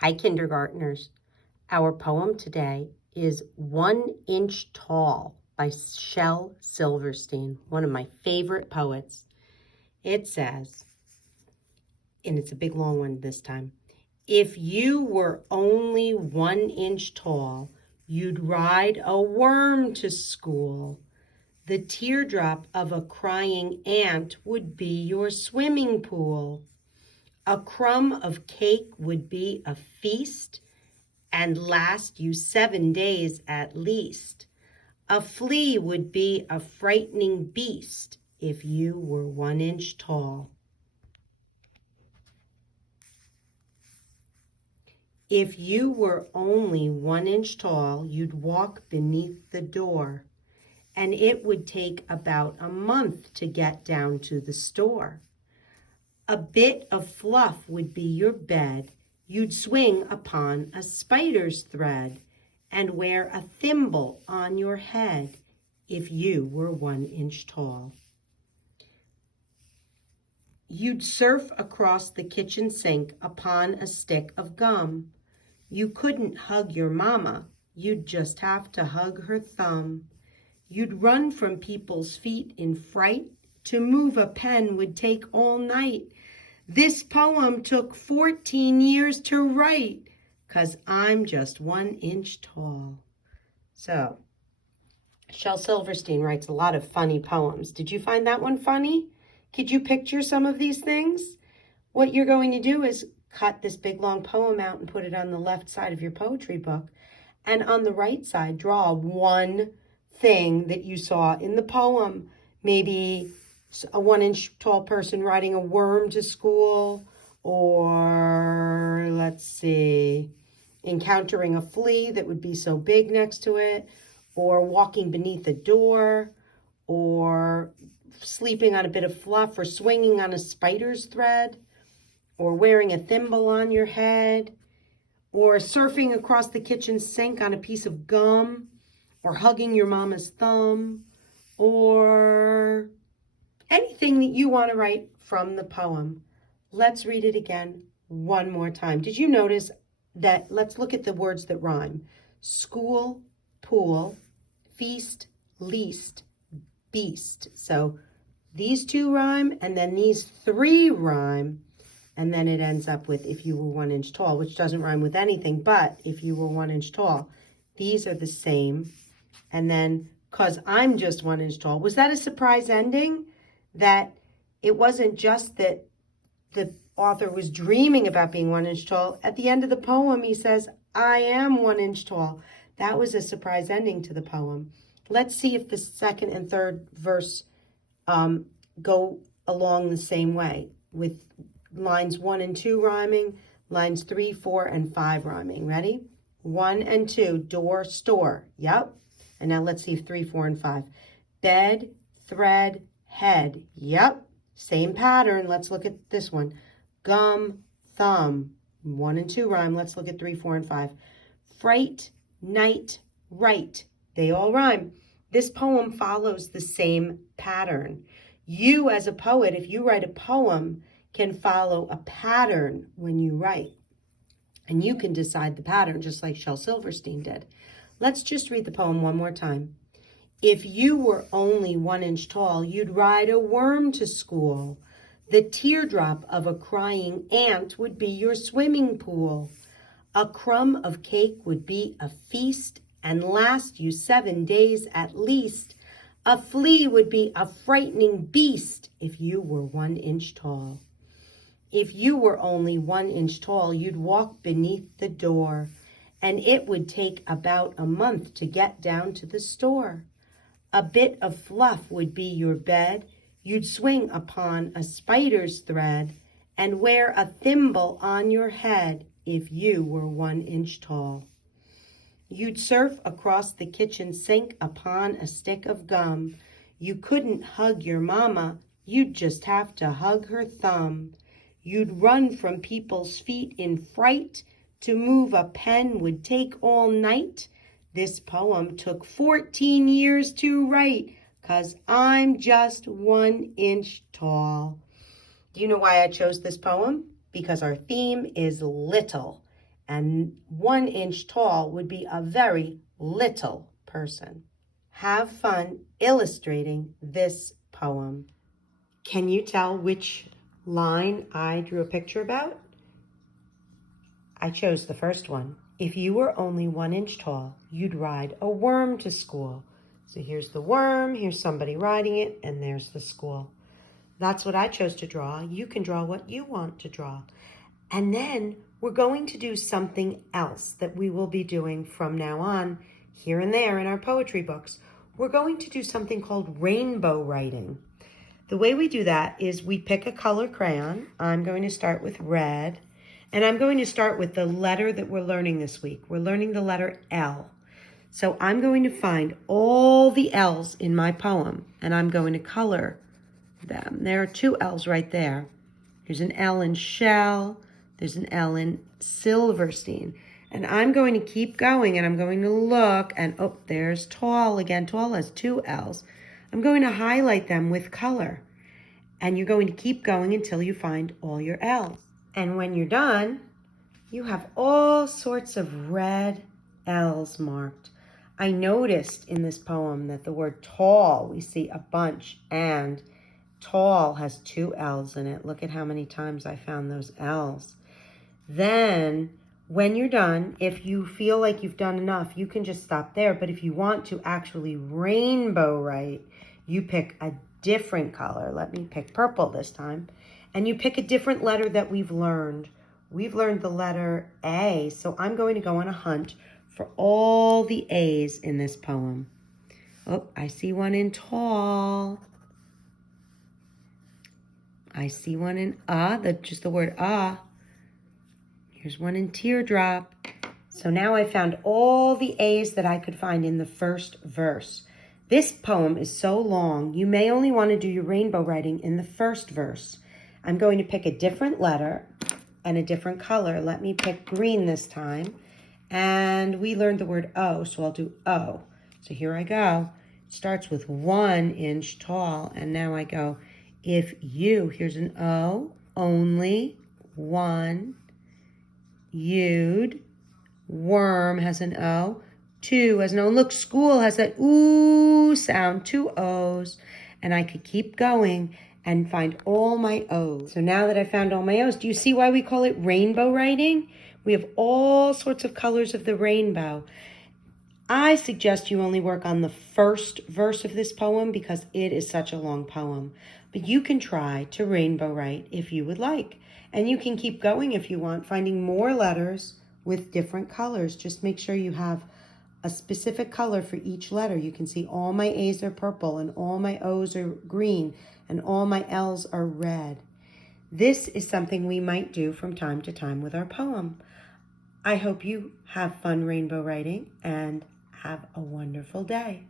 Hi, kindergartners. Our poem today is 1 Inch Tall by Shel Silverstein, one of my favorite poets. It says, and it's a big long one this time, if you were only 1 inch tall, you'd ride a worm to school. The teardrop of a crying ant would be your swimming pool. A crumb of cake would be a feast and last you 7 days at least. A flea would be a frightening beast if you were 1 inch tall. If you were only 1 inch tall, you'd walk beneath the door, and it would take about a month to get down to the store. A bit of fluff would be your bed. You'd swing upon a spider's thread and wear a thimble on your head if you were 1 inch tall. You'd surf across the kitchen sink upon a stick of gum. You couldn't hug your mama, you'd just have to hug her thumb. You'd run from people's feet in fright. To move a pen would take all night. This poem took 14 years to write, 'cause I'm just 1 inch tall. So, Shel Silverstein writes a lot of funny poems. Did you find that one funny? Could you picture some of these things? What you're going to do is cut this big long poem out and put it on the left side of your poetry book. And on the right side, draw one thing that you saw in the poem. Maybe a 1 inch tall person riding a worm to school, or let's see, encountering a flea that would be so big next to it, or walking beneath a door, or sleeping on a bit of fluff, or swinging on a spider's thread, or wearing a thimble on your head, or surfing across the kitchen sink on a piece of gum, or hugging your mama's thumb, or anything that you want to write from the poem. Let's read it again one more time. Did you notice that? Let's look at the words that rhyme. School, pool, feast, least, beast. So these two rhyme, and then these three rhyme, and then it ends up with if you were 1 inch tall, which doesn't rhyme with anything, but if you were 1 inch tall. These are the same. And then, 'cause I'm just 1 inch tall. Was that a surprise ending? That it wasn't just that the author was dreaming about being 1 inch tall. At the end of the poem, he says, I am 1 inch tall. That was a surprise ending to the poem. Let's see if the second and third verse go along the same way, with lines 1 and 2 rhyming, lines 3, 4, and 5 rhyming. Ready? 1 and 2, door, store. Yep. And now let's see if 3, 4, and 5. Bed, thread, head. Yep. Same pattern. Let's look at this one. Gum, thumb. 1 and 2 rhyme. Let's look at 3, 4, and 5. Fright, night, right. They all rhyme. This poem follows the same pattern. You, as a poet, if you write a poem, can follow a pattern when you write. And you can decide the pattern just like Shel Silverstein did. Let's just read the poem one more time. If you were only 1 inch tall, you'd ride a worm to school. The teardrop of a crying ant would be your swimming pool. A crumb of cake would be a feast and last you 7 days at least. A flea would be a frightening beast if you were 1 inch tall. If you were only 1 inch tall, you'd walk beneath the door, and it would take about a month to get down to the store. A bit of fluff would be your bed. You'd swing upon a spider's thread and wear a thimble on your head if you were 1 inch tall. You'd surf across the kitchen sink upon a stick of gum. You couldn't hug your mama, you'd just have to hug her thumb. You'd run from people's feet in fright. To move a pen would take all night. This poem took 14 years to write, 'cause I'm just 1 inch tall. Do you know why I chose this poem? Because our theme is little. And 1 inch tall would be a very little person. Have fun illustrating this poem. Can you tell which line I drew a picture about? I chose the first one. If you were only 1 inch tall, you'd ride a worm to school. So here's the worm, here's somebody riding it, and there's the school. That's what I chose to draw. You can draw what you want to draw. And then we're going to do something else that we will be doing from now on, here and there in our poetry books. We're going to do something called rainbow writing. The way we do that is we pick a color crayon. I'm going to start with red, and I'm going to start with the letter that we're learning this week. We're learning the letter L. So I'm going to find all the L's in my poem, and I'm going to color them. There are 2 L's right there. There's an L in shell. There's an L in Silverstein. And I'm going to keep going, and I'm going to look, and oh, there's tall again. Tall has 2 L's. I'm going to highlight them with color. And you're going to keep going until you find all your L's. And when you're done, you have all sorts of red L's marked. I noticed in this poem that the word tall, we see a bunch, and tall has 2 L's in it. Look at how many times I found those L's. Then, when you're done, if you feel like you've done enough, you can just stop there. But if you want to actually rainbow write, you pick a different color. Let me pick purple this time. And you pick a different letter that we've learned. We've learned the letter A, so I'm going to go on a hunt for all the A's in this poem. Oh, I see one in tall. I see one in just the word Here's one in teardrop. So now I found all the A's that I could find in the first verse. This poem is so long, you may only want to do your rainbow writing in the first verse. I'm going to pick a different letter and a different color. Let me pick green this time. And we learned the word O, so I'll do O. So here I go. It starts with 1 inch tall, and now I go, if you, here's an O, only 1, you'd, worm has an O, 2 has an O. Look, school has that ooh sound, 2 O's. And I could keep going and find all my O's. So now that I found all my O's, do you see why we call it rainbow writing? We have all sorts of colors of the rainbow. I suggest you only work on the first verse of this poem because it is such a long poem. But you can try to rainbow write if you would like. And you can keep going if you want, finding more letters with different colors. Just make sure you have a specific color for each letter. You can see all my A's are purple and all my O's are green and all my L's are red. This is something we might do from time to time with our poem. I hope you have fun rainbow writing and have a wonderful day.